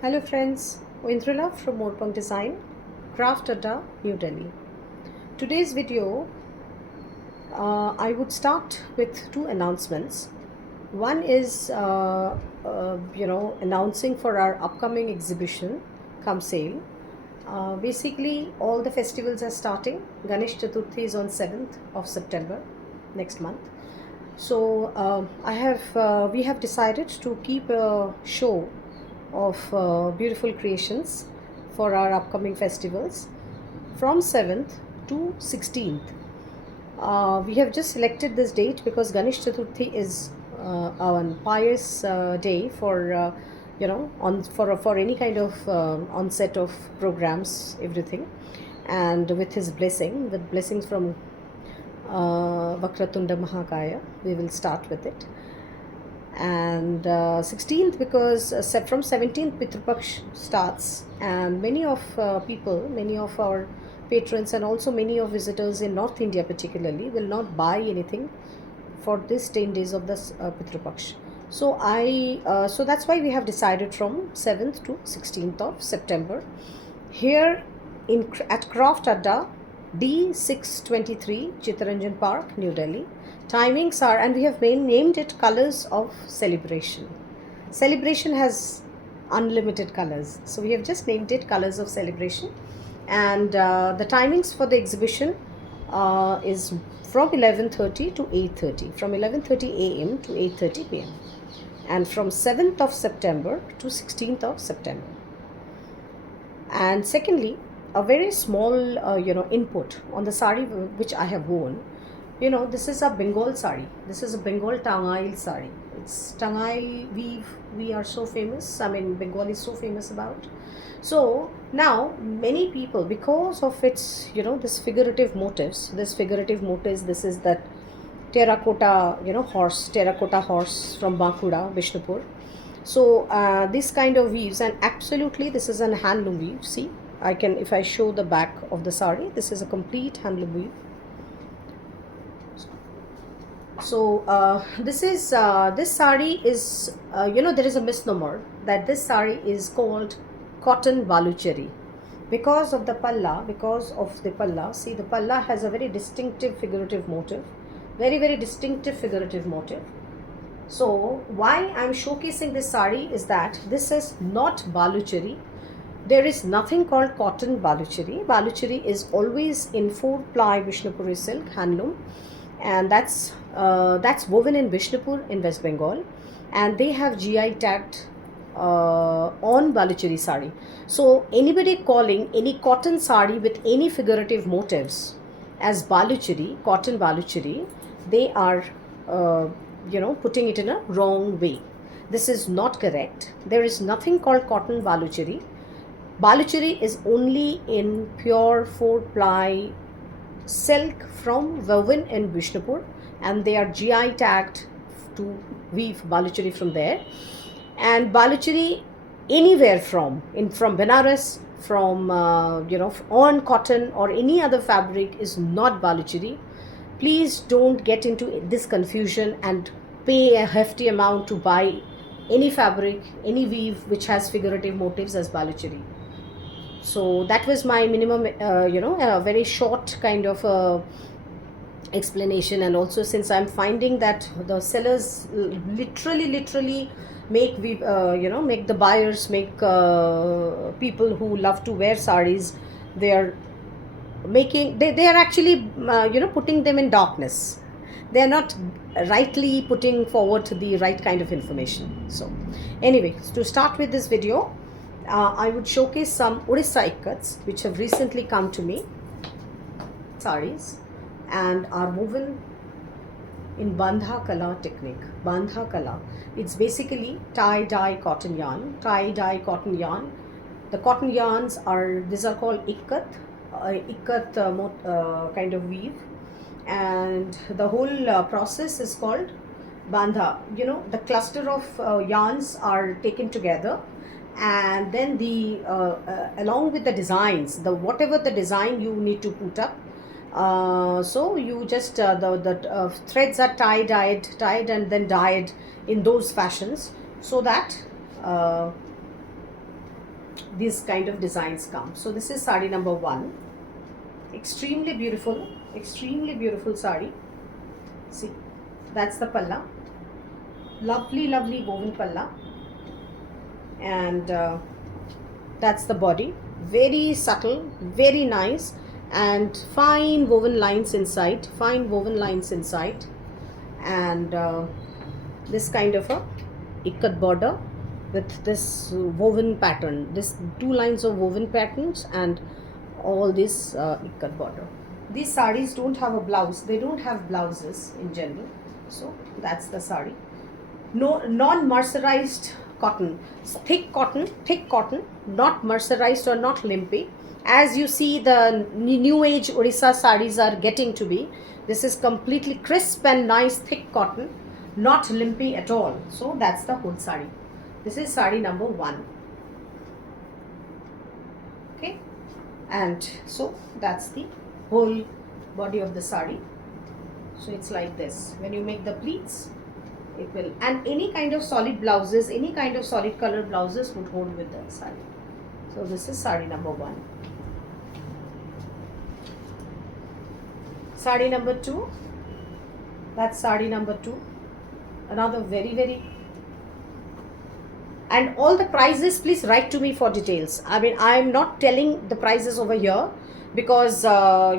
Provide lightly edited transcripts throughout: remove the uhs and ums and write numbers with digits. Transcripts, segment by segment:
Hello friends, Indrila from Morpong Design, Craft Adda, New Delhi. Today's video, I would start with two announcements. One is, announcing for our upcoming exhibition, come sale. Basically, all the festivals are starting. Ganesh Chaturthi is on 7th of September, next month. So we have decided to keep a show of beautiful creations for our upcoming festivals from 7th to 16th. We have just selected this date because Ganesh Chaturthi is a pious day for on for any kind of onset of programs, everything, and with his blessing, with blessings from Vakratunda Mahakaya, we will start with it. And 16th because from 17th Pitru Paksh starts, and many of many of our patrons and also many of visitors in North India particularly will not buy anything for this 10 days of this Pitru Paksh. So that's why we have decided from 7th to 16th of September here at Craft Adda, D623 Chittaranjan Park, New Delhi. Timings are, and we have named it Colors of Celebration. Celebration has unlimited colors, so we have just named it Colors of Celebration. And the timings for the exhibition is from 11:30 to 8:30, from 11:30 a.m. to 8:30 p.m. and from 7th of September to 16th of September. And secondly, a very small input on the sari which I have worn. This is a Bengal sari. This is a Bengal Tangail sari. It's Tangail weave. We are so famous. I mean, Bengal is so famous about. So now many people, because of its this figurative motives, this is that terracotta horse from Bankura, Vishnupur. So this kind of weaves, and absolutely this is an handloom weave. See, if I show the back of the sari, this is a complete handloom weave. So this sari is there is a misnomer that this sari is called cotton baluchari because of the palla. See, the palla has a very distinctive figurative motive, very distinctive figurative motive. So why I'm showcasing this sari is that this is not baluchari. There is nothing called cotton baluchari. Baluchari is always in 4-ply Vishnupuri silk handloom, and that's woven in Vishnupur in West Bengal, and they have GI tagged on Baluchari sari. So anybody calling any cotton sari with any figurative motives as Baluchari, cotton Baluchari, they are putting it in a wrong way. This is not correct. There is nothing called cotton Baluchari. Baluchari is only in pure 4-ply silk from woven in Vishnupur, and they are GI tagged to weave Baluchari from there. And Baluchari anywhere from Benares, from on cotton or any other fabric is not Baluchari. Please don't get into this confusion and pay a hefty amount to buy any fabric, any weave which has figurative motives as Baluchari. So that was my minimum, a very short kind of explanation. And also, since I'm finding that the sellers literally make make the buyers, make people who love to wear saris, they are they are actually putting them in darkness. They are not rightly putting forward the right kind of information. So anyway, to start with this video, I would showcase some Odisha ikkats which have recently come to me, saris, and are woven in Bandha Kala technique. Bandha Kala, it's basically tie-dye cotton yarn. The cotton yarns these are called ikat, kind of weave, and the whole process is called bandha. The cluster of yarns are taken together, and then along with the designs, whatever the design you need to put up, so you just the threads are tied and then dyed in those fashions, so that these kind of designs come. So this is sari number 1. Extremely beautiful sari. See, that's the palla. Lovely woven palla. And that's the body. Very subtle, very nice, and fine woven lines inside. And this kind of a ikat border with this woven pattern. This 2 lines of woven patterns and all this ikat border. These saris don't have a blouse. They don't have blouses in general. So that's the sari. No, non-mercerized cotton, thick cotton, not mercerized or not limpy. As you see, the new age Orissa saris are getting to be. This is completely crisp and nice thick cotton, not limpy at all. So that's the whole sari. This is sari number 1. Okay, and so that's the whole body of the sari. So it's like this. When you make the pleats, it will, and any kind of solid blouses, any kind of solid color blouses would hold with the sari. So this is sari number 1. Sari number 2. That's sari number 2. Another very, and all the prices, please write to me for details. I mean, I am not telling the prices over here because I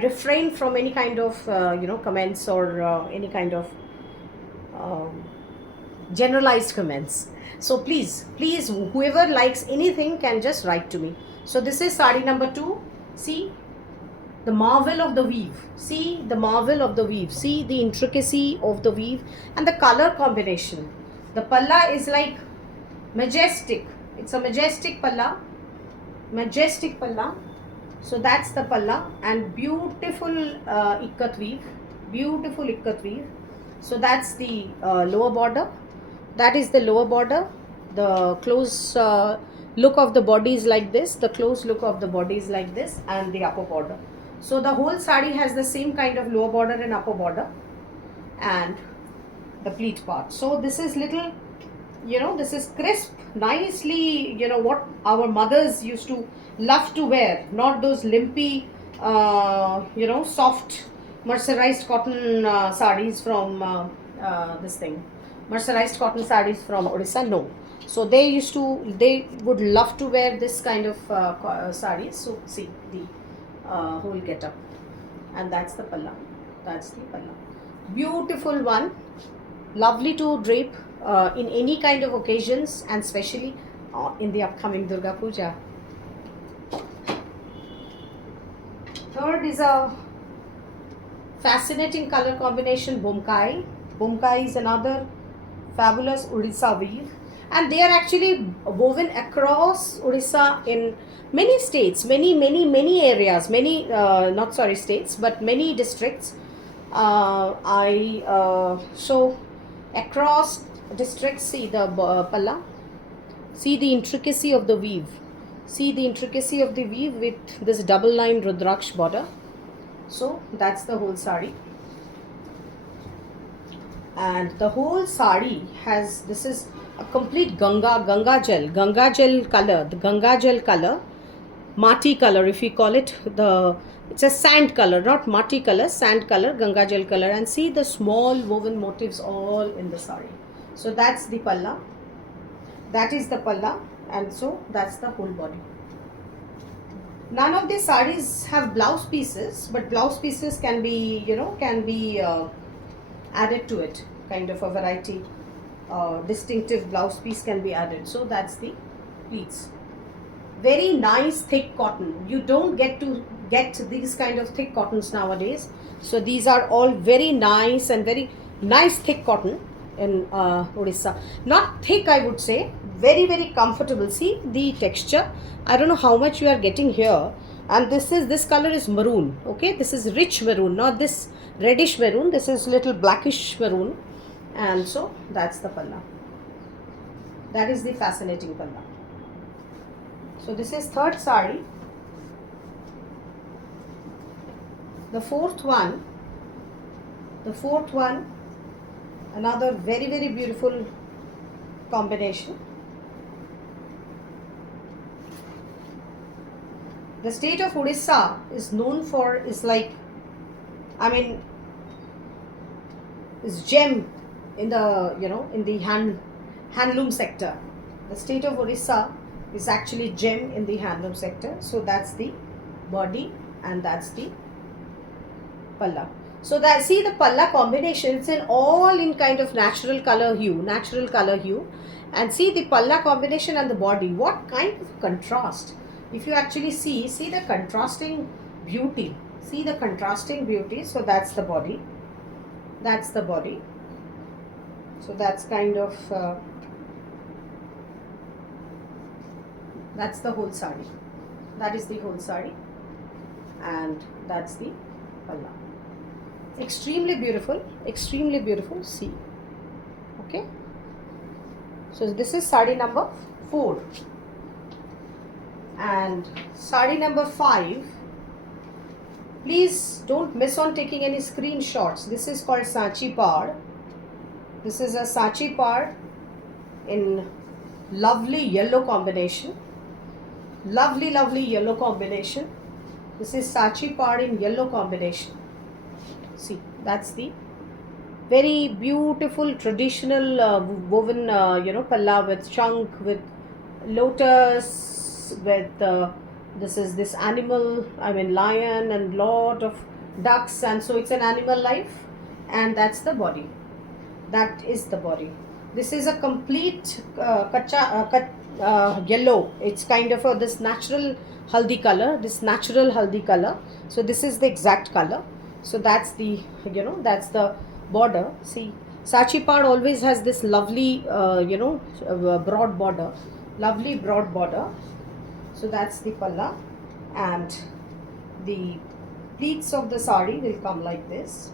refrain from any kind of comments or any kind of generalized comments. So please, whoever likes anything can just write to me. So this is sari number 2. See the marvel of the weave. See the marvel of the weave. See the intricacy of the weave and the color combination. The palla is like majestic. It's a majestic palla. So that's the palla, and beautiful ikat weave. So that's the lower border. That is the lower border. The close look of the body is like this. And the upper border. So the whole sari has the same kind of lower border and upper border, and the pleat part. So this is little, this is crisp, nicely, what our mothers used to love to wear, not those limpy, soft mercerized cotton saris from mercerized cotton saris from Orissa. No. So they would love to wear this kind of saris. So see the whole get up, and that's the palla. Beautiful one, lovely to drape in any kind of occasions, and especially in the upcoming Durga Puja. Third is a fascinating color combination, Bomkai. Bomkai is another fabulous Orissa weave, and they are actually woven across Orissa in many states, many areas, many districts. So across districts, see the palla, see the intricacy of the weave, with this double line Rudraksh border. So that's the whole sari, and the whole sari has, this is a complete Ganga gel color, the Ganga gel color, Mati color if we call it. It's a sand color, not Mati color, sand color, Ganga gel color, and see the small woven motifs all in the sari. So that's the palla, and so that's the whole body. None of these saris have blouse pieces, but blouse pieces can be added to it, kind of a variety, distinctive blouse piece can be added. So that's the pleats. Very nice thick cotton. You don't get these kind of thick cottons nowadays. So these are all very nice and very nice thick cotton in Orissa. Not thick, I would say, very comfortable. See the texture. I don't know how much you are getting here. And this color is maroon. Okay, this is rich maroon, not this reddish maroon. This is little blackish maroon. And so that's the palla. That is the fascinating palla. So this is third sari. The fourth one, another very beautiful combination. The state of Odisha is known for, is like, I mean, is gem in the, in the handloom sector. The state of Odisha is actually gem in the handloom sector. So that's the body and that's the palla. So that, see the palla combination, it's in all in kind of natural color hue, and see the palla combination and the body, what kind of contrast. If you actually see the contrasting beauty, so that's the body, so that's kind of that's the whole sari, that is the whole sari, and that's the palla. Extremely beautiful, see. Okay, so this is sari number 4, and sari number 5. Please don't miss on taking any screenshots. This is called Sanchi Par. This is a Sanchi Par in lovely yellow combination. Lovely yellow combination. This is Sanchi Par in yellow combination. See, that's the very beautiful traditional woven, palla with chunk, with lotus, with this is this animal, I mean lion, and lot of ducks, and so it's an animal life, and that's the body. That is the body. This is a complete yellow. It's kind of this natural haldi color. So this is the exact color. So that's the, that's the border. See, Sanchi Par always has this lovely, broad border. Lovely broad border. So that's the palla, and the pleats of the sari will come like this.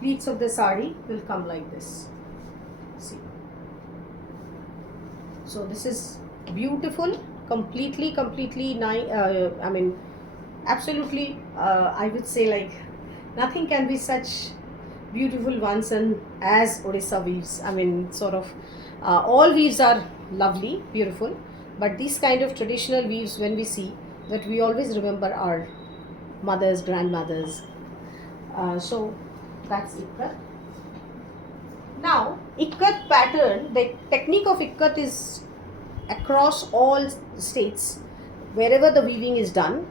Pleats of the sari will come like this. See. So this is beautiful, completely nice. I mean, absolutely, I would say, like, nothing can be such beautiful ones and as Odisha weaves. I mean, sort of, all weaves are lovely, beautiful, but these kind of traditional weaves, when we see that, we always remember our mothers, grandmothers. So that's Ikkat. Now, Ikkat pattern, the technique of Ikkat is across all states, wherever the weaving is done,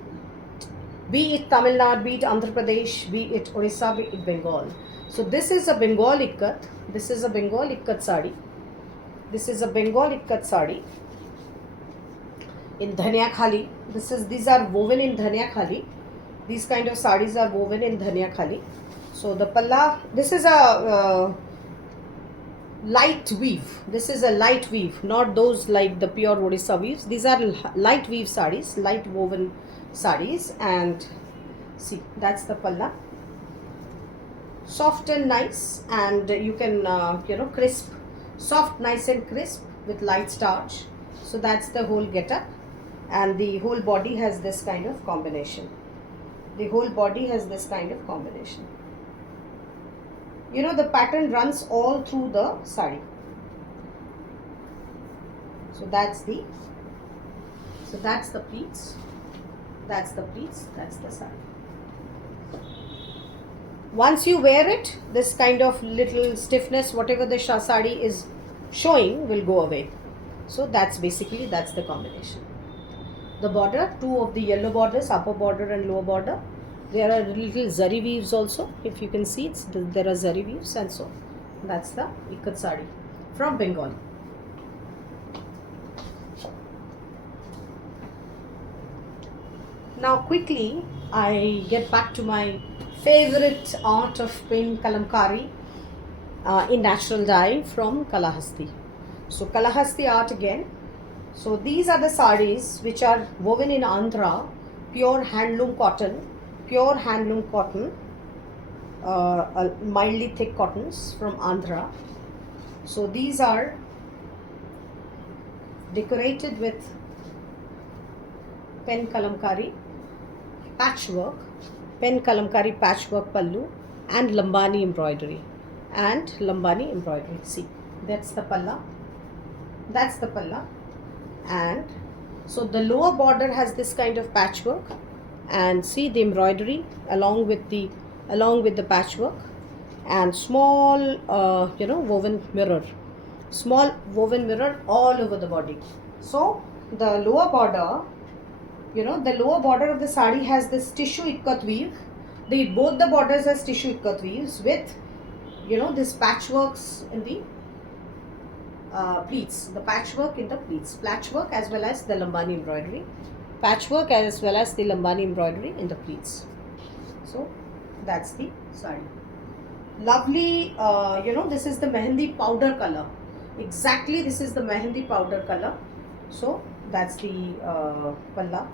be it Tamil Nadu, be it Andhra Pradesh, be it Odisha, be it Bengal. So this is a Bengal Ikkat. This is a Bengal Ikkat sari. This is a Bengal Ikkat sari in Dhania Khali. These are woven in Dhania Khali. These kind of saris are woven in Dhania Khali. So the palla, this is a light weave. This is a light weave, not those like the pure Odisha weaves. These are light weave saris, light woven saris, and see, that's the palla. Soft and nice, and you can crisp, soft, nice and crisp with light starch. So that's the whole getup, and the whole body has this kind of combination. The whole body has this kind of combination. The pattern runs all through the sari. So that's the pleats. That's the pleats. That's the sari. Once you wear it, this kind of little stiffness, whatever the sari is showing, will go away. So that's the combination. The border, 2 of the yellow borders, upper border and lower border. There are little zari weaves also. If you can see, there are zari weaves, and so that's the Ikkat sari from Bengal. Now quickly, I get back to my favorite art of pen kalamkari in natural dye from Kalahasti. So Kalahasti art again. So these are the saris which are woven in Andhra, pure handloom cotton, mildly thick cottons from Andhra. So these are decorated with pen kalamkari patchwork, pallu, and lambani embroidery. See, that's the palla, and So the lower border has this kind of patchwork, and see the embroidery along with the patchwork, and small woven mirror, small woven mirror all over the body. So the lower border, the lower border of the sari has this tissue ikat weave. Both the borders has tissue ikat weaves with this patchworks in the pleats, the patchwork in the pleats, patchwork as well as the lambani embroidery, patchwork as well as the lambani embroidery in the pleats. So that's the sari. Lovely, this is the mehendi powder color. Exactly, this is the mehendi powder color. So that's the palla,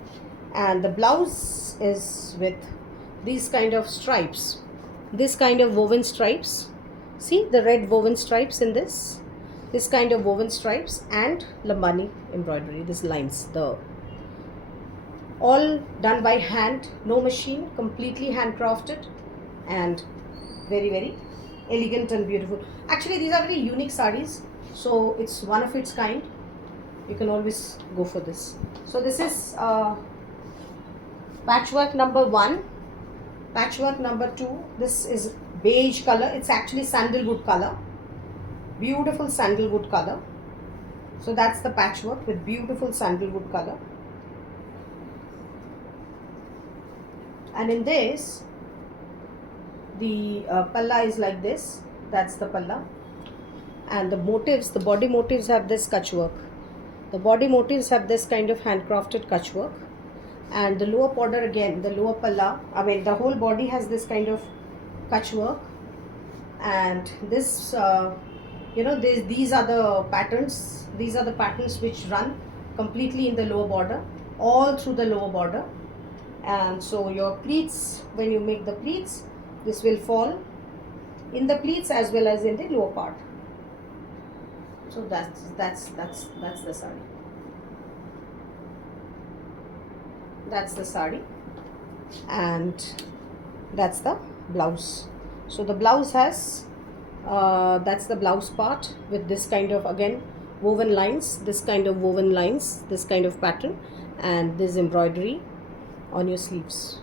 and the blouse is with these kind of stripes, this kind of woven stripes. See the red woven stripes in this kind of woven stripes, and lambani embroidery, these lines, the all done by hand, no machine, completely handcrafted, and very elegant and beautiful. Actually these are very unique sarees, so it's one of its kind. You can always go for this. So this is patchwork number 1. Patchwork number 2, this is beige color. It's actually sandalwood color, beautiful sandalwood color. So that's the patchwork with beautiful sandalwood color. And in this, the palla is like this. That's the palla, and the motifs, the body motifs have this kutch work. The body motifs have this kind of handcrafted kutch work, and the lower border again, the lower palla, the whole body has this kind of kutch work, and this these are the patterns. These are the patterns which run completely in the lower border, all through the lower border. And so your pleats, when you make the pleats, this will fall in the pleats as well as in the lower part. So that's the sari. That's the sari, and that's the blouse. So the blouse has that's the blouse part with this kind of, again, woven lines, this kind of woven lines, this kind of pattern, and this embroidery on your sleeves,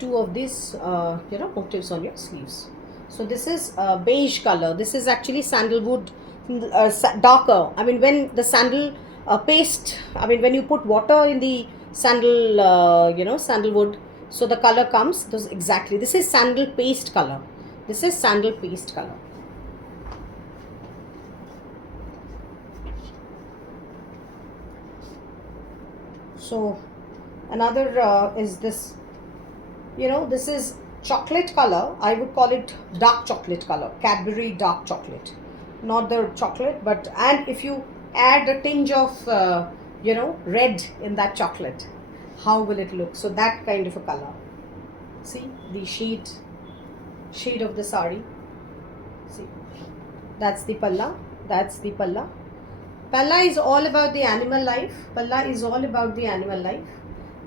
two of these motifs on your sleeves. So this is beige color. This is actually sandalwood, darker. When the sandal paste, when you put water in the sandalwood, so the color comes. Exactly, this is sandal paste color. This is sandal paste color. So another is this, this is chocolate color. I would call it dark chocolate color, Cadbury dark chocolate, not the chocolate, but, and if you add a tinge of red in that chocolate, how will it look? So that kind of a color. See the shade of the sari. See, that's the palla. That's the palla. Palla is all about the animal life. Palla is all about the animal life,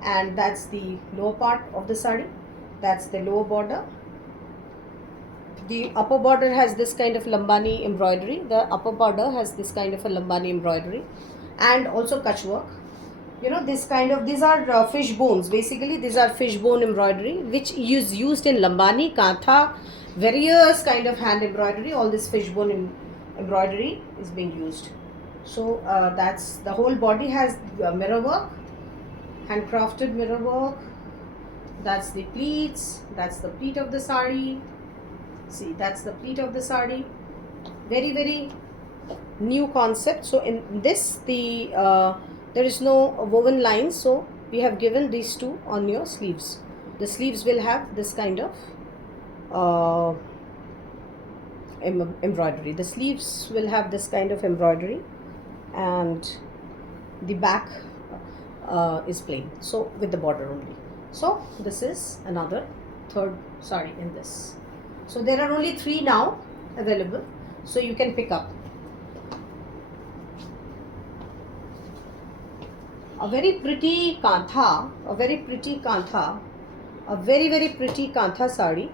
and that's the lower part of the sari. That's the lower border. The upper border has this kind of lambani embroidery. The upper border has this kind of a lambani embroidery, and also kutch work. This kind of, these are fish bones. Basically, these are fish bone embroidery, which is used in lambani, kantha, various kind of hand embroidery. All this fish bone embroidery is being used. So that's the whole body has mirror work, handcrafted mirror work. That's the pleats. That's the pleat of the sari. See, that's the pleat of the sari. Very new concept. So in this, there is no woven lines, so we have given these two on your sleeves. The sleeves will have this kind of embroidery. The sleeves will have this kind of embroidery, and the back is plain, so with the border only. So this is another third sari in this. So there are only 3 now available, so you can pick up. A very pretty kantha, a very pretty kantha sari,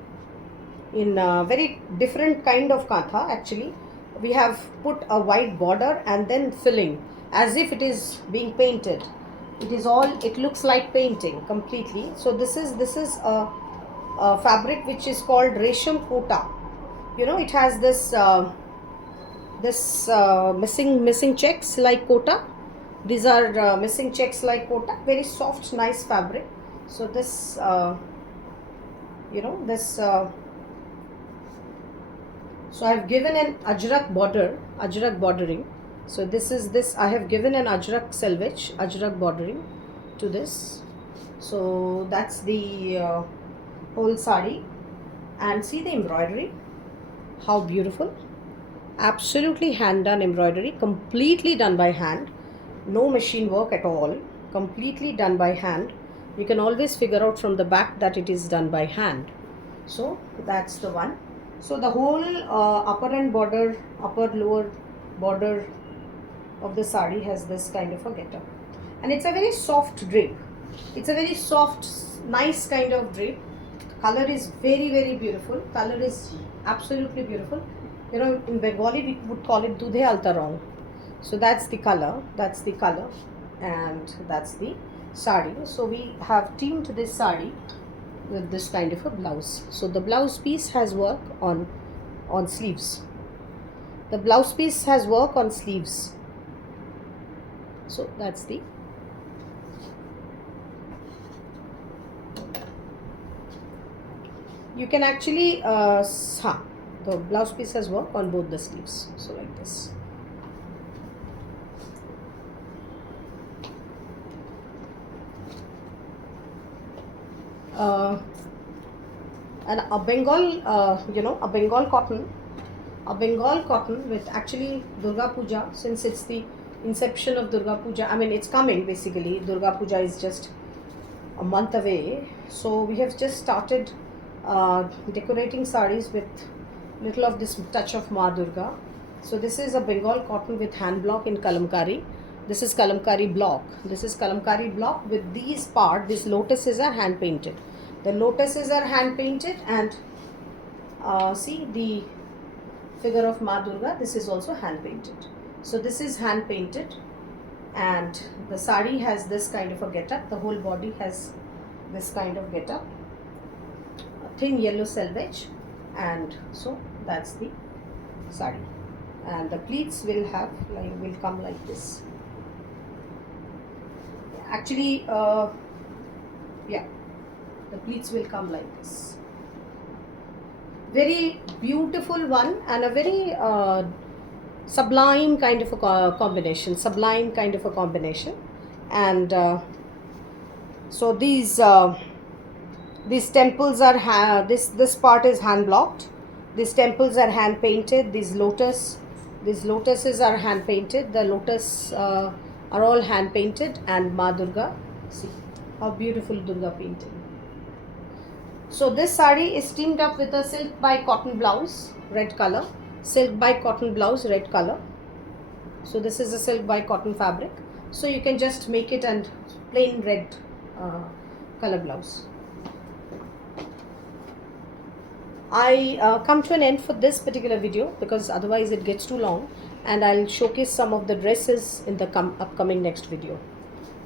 in a very different kind of kantha actually. we have put a white border and then filling as if it is being painted. It is all, it looks like painting completely. So this is a fabric which is called Resham Kota. You know, it has this missing checks like kota. These are missing checks like kota. Very soft, nice fabric. So this you know, this so I have given an ajrak bordering. So this I have given an ajrak selvage, ajrak bordering to this. So that's the whole sari. And see the embroidery, how beautiful. Absolutely hand done embroidery, completely done by hand, no machine work at all, completely done by hand. You can always figure out from the back that it is done by hand. So that's the one. So the whole upper and border, upper lower border of the sari has this kind of a getup, and it's a very soft drape. It's a very soft, nice kind of drape. Color is very beautiful. Color is absolutely beautiful. You know, in Bengali we would call it dudhe altarong. So that's the color, and that's the sari. So we have teamed this sari with this kind of a blouse. So the blouse piece has work on sleeves. The blouse piece has work on sleeves. So that's the you can actually the blouse piece has work on both the sleeves. So like this. And a Bengal, you know, a Bengal cotton with actually Durga Puja, since it's the inception of Durga Puja. I mean, it's coming basically. Durga Puja is just a month away. So we have just started decorating saris with little of this touch of Ma Durga. So this is a Bengal cotton with hand block in kalamkari. This is kalamkari block. With these part, these lotuses are hand painted. The lotuses are hand painted, and see the figure of Ma Durga. This is also hand painted. So this is hand painted, and the sari has this kind of a getup. The whole body has this kind of getup. A thin yellow selvage, and so that's the sari. And the pleats will come like this. Actually, the pleats will come like this. Very beautiful one, and a very sublime kind of a combination. And so these temples are this part is hand blocked. These temples are hand painted. These lotuses are hand painted. The lotus are all hand painted, and Ma Durga. See how beautiful Durga painting. So this sari is teamed up with a silk by cotton blouse, red color. So this is a silk by cotton fabric. So you can just make it and plain red color blouse. I come to an end for this particular video because otherwise it gets too long, and I'll showcase some of the dresses in the upcoming next video.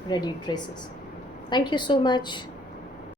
Ready dresses. Thank you so much.